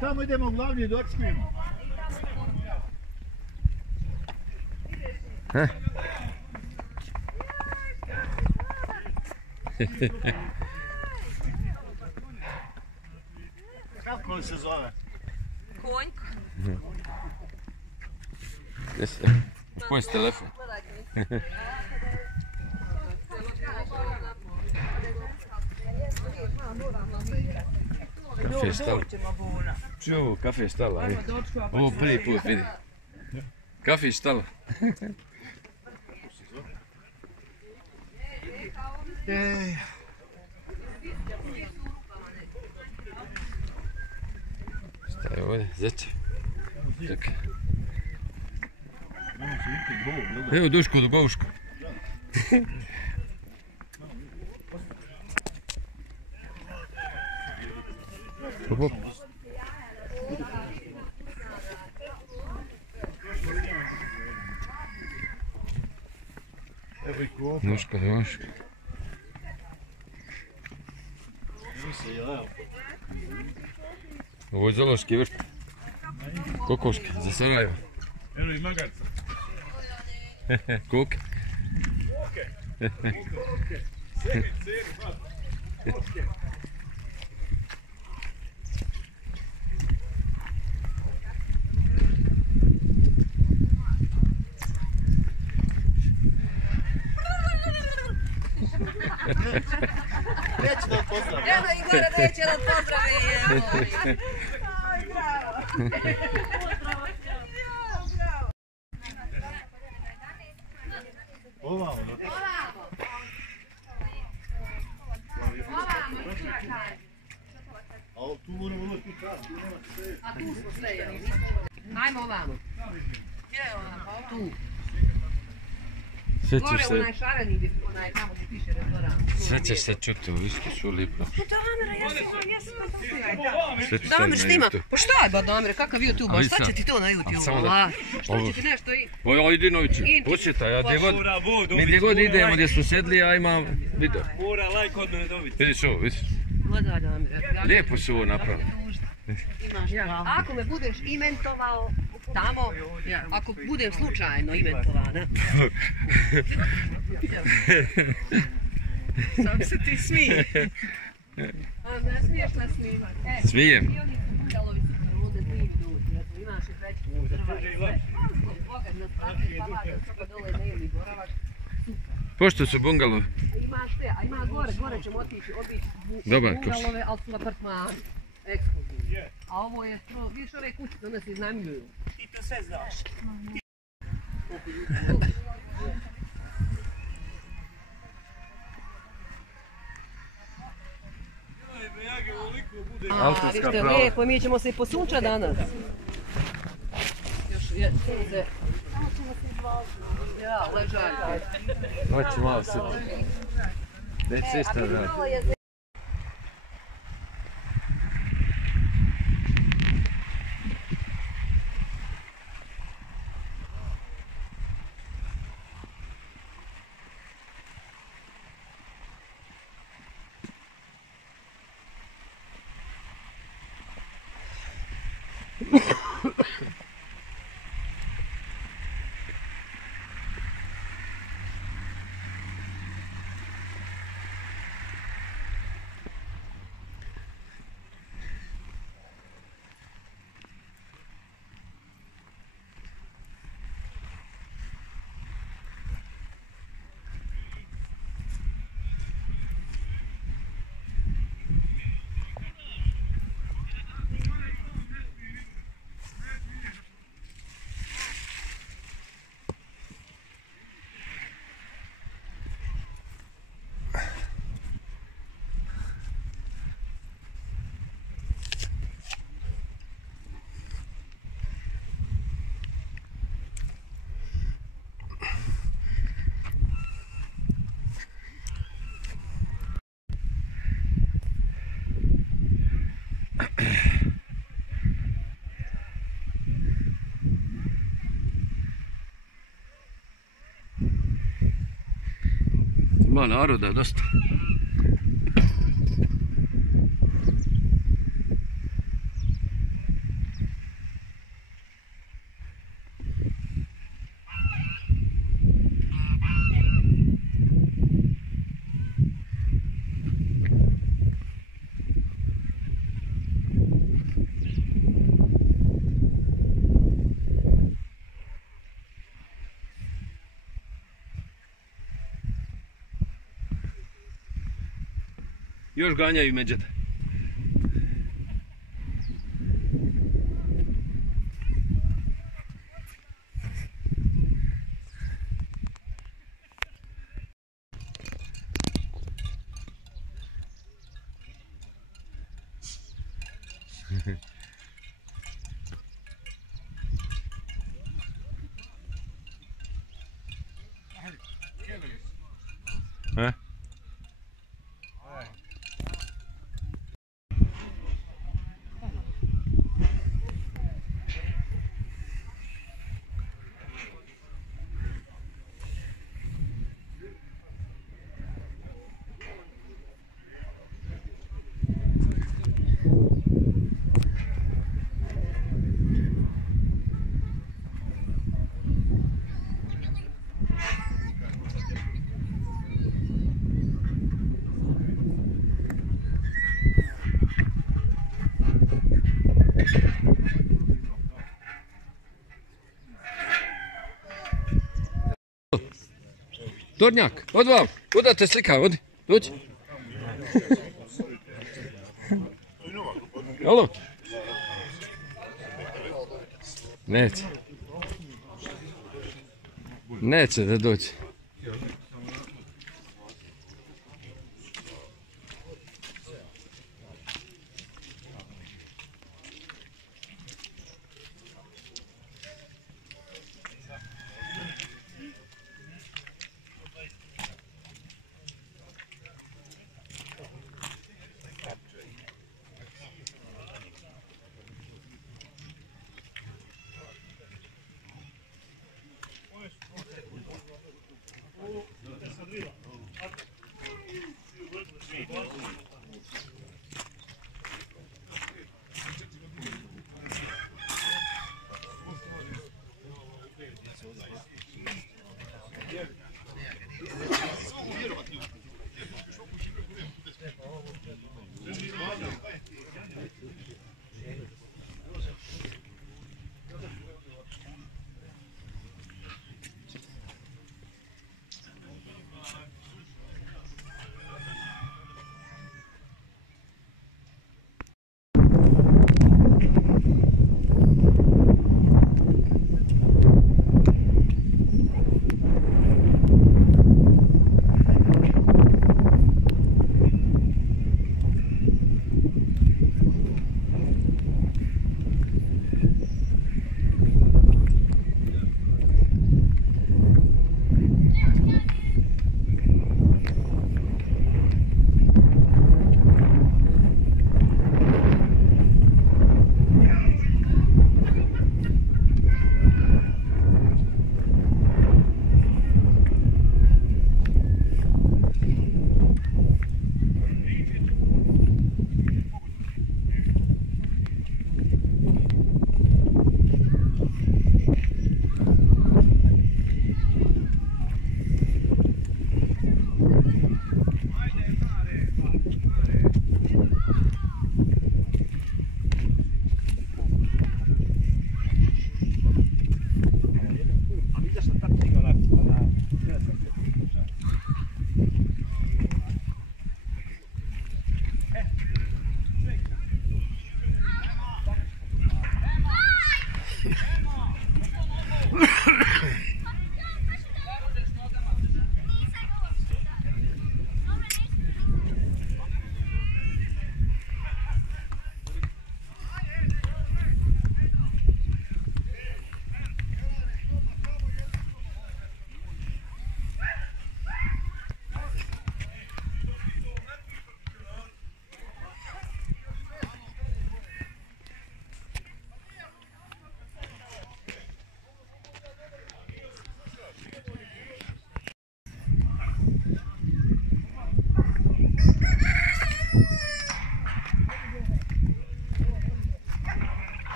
Tamo idemo u glavni dočkujemo. Kako se zove? Konjko. Koji je telefon? Kafe je stala. Ču, kafe je stala. Ovo prvi put vidi. Kafe je stala. Šta je ovdje? Zeće. Čekaj. Evo Duško do Boško. Duško do Boško. Ovo je zoološki vrt. Kokoške za Sarajevo. Evo i magarca. Kuke. Neće da pozdravim. Evo Igora, neće da pozdravi. Ovamo, no? A tu moramo uvijek i kazi. A tu smo sve, jel? Ajmo ovamo. Gdje je ona? Tu. Gore onaj šareni, onaj tamo se piše restoran. Sve ćeš se čuti u Iskusu lipa. Pa Damire, Damire štima. Pa šta je ba Damire, kakav YouTube, a šta će ti to na YouTube? Šta će ti nešto i... Ovo je Idinović, posjeta, ja gdje god idemo gdje smo sedli, ja imam video. Mora lajk od mene dobiti. Vidiš ovo, vidiš? Gledaj Damire. Lijepo su ovo napravili. Ako me budeš imentovao tamo, ako budem slučajno imentovana. Sam se ti smije. A ne smiješ nasmijevati. Smijem. Imaš i vrećku drva i sve. Pošto su bungalovi? Imaš sve, a ima gore ćemo otići Dobar bungalove, ali su apartmani. Ekskluzivni. A ovo je, vidiš ove kuće, onda se iznajmljuju. Ti to sve znaš. Vidite, lijepo, mi ćemo se i posunčati danas. Još je, se... Ja, ležaj. Hoće malo se... Već se isto vrati. Ima naroda dosta. Još ganjaju međete. Ha? Tornjak, odvao, kuda te slika, odi, dođi. Alo? Neće. Neće da dođe.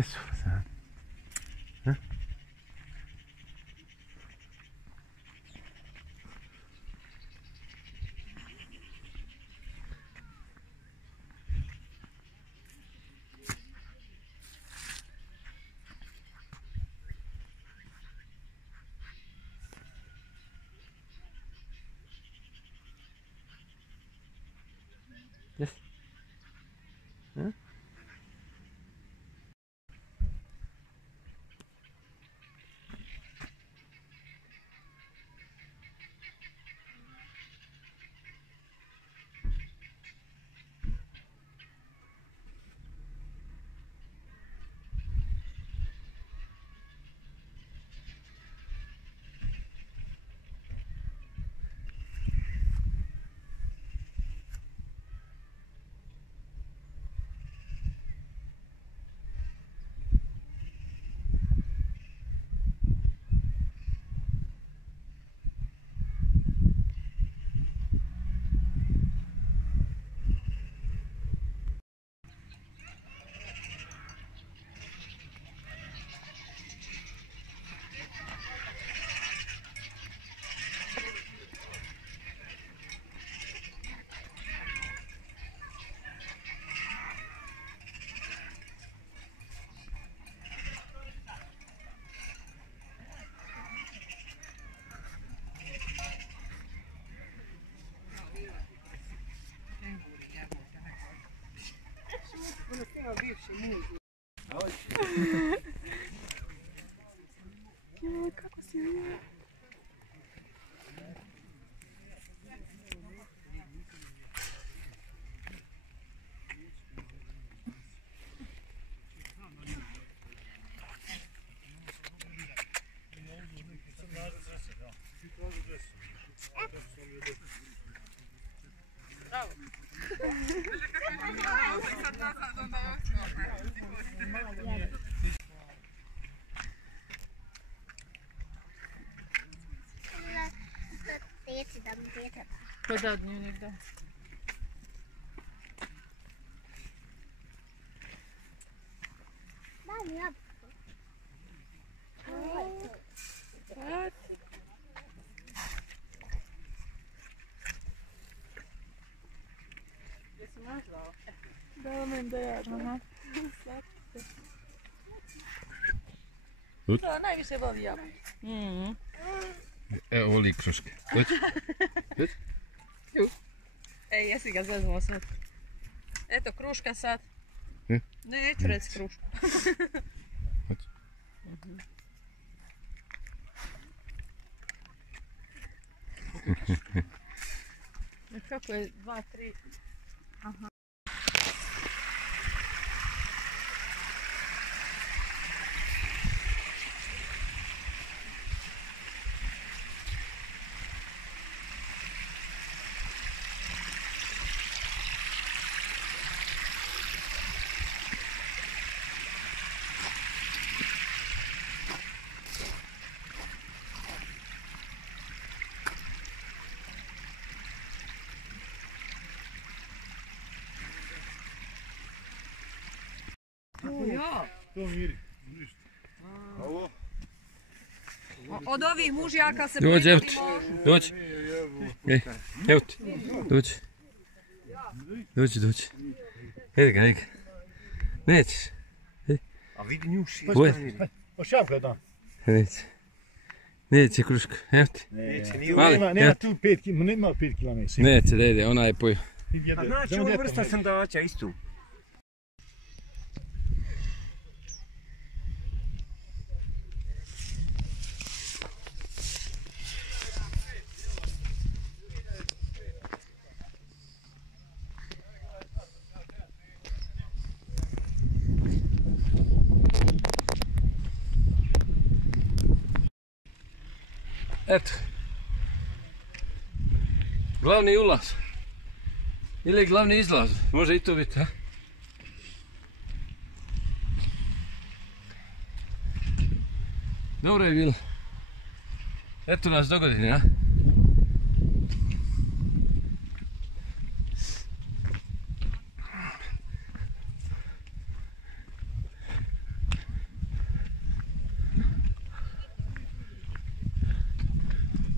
Gdje su sad? Yes. Huh? Kako si mila. Pa da, dnevnik, da. Daj mi jabuku. Jesi mažla? Da, meni da ja. Da, najviše voli jabuku. Evo voli kruške. Dođi. Ej, jesi ga zeznuo sad? Eto, kruška sad. Neću reći krušku. Kako je 2, 3... Aha. Ja. To miri. Ništa. A ovo? Od ovih mužjaka se Dođi, evo ti. privodimo. Dođi. Evo ti. Dođi. Dođi. Edi ga. Nećeš. A vidi njuši. Pa šapka da. Neće kruška. Evo ti. Nema tu 5 kg, nema 5 kg mesa. Neće da ide, ona je poju. A znači ovo vrsta sandača isto. Eto. Glavni ulaz. Ili glavni izlaz. Može i to biti, ha? Dobro je bilo. Eto nas dogodine, ha?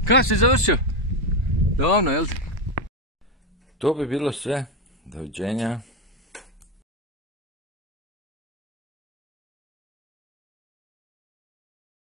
Kada si završio? Davno, jel ti? To bi bilo sve. Doviđenja.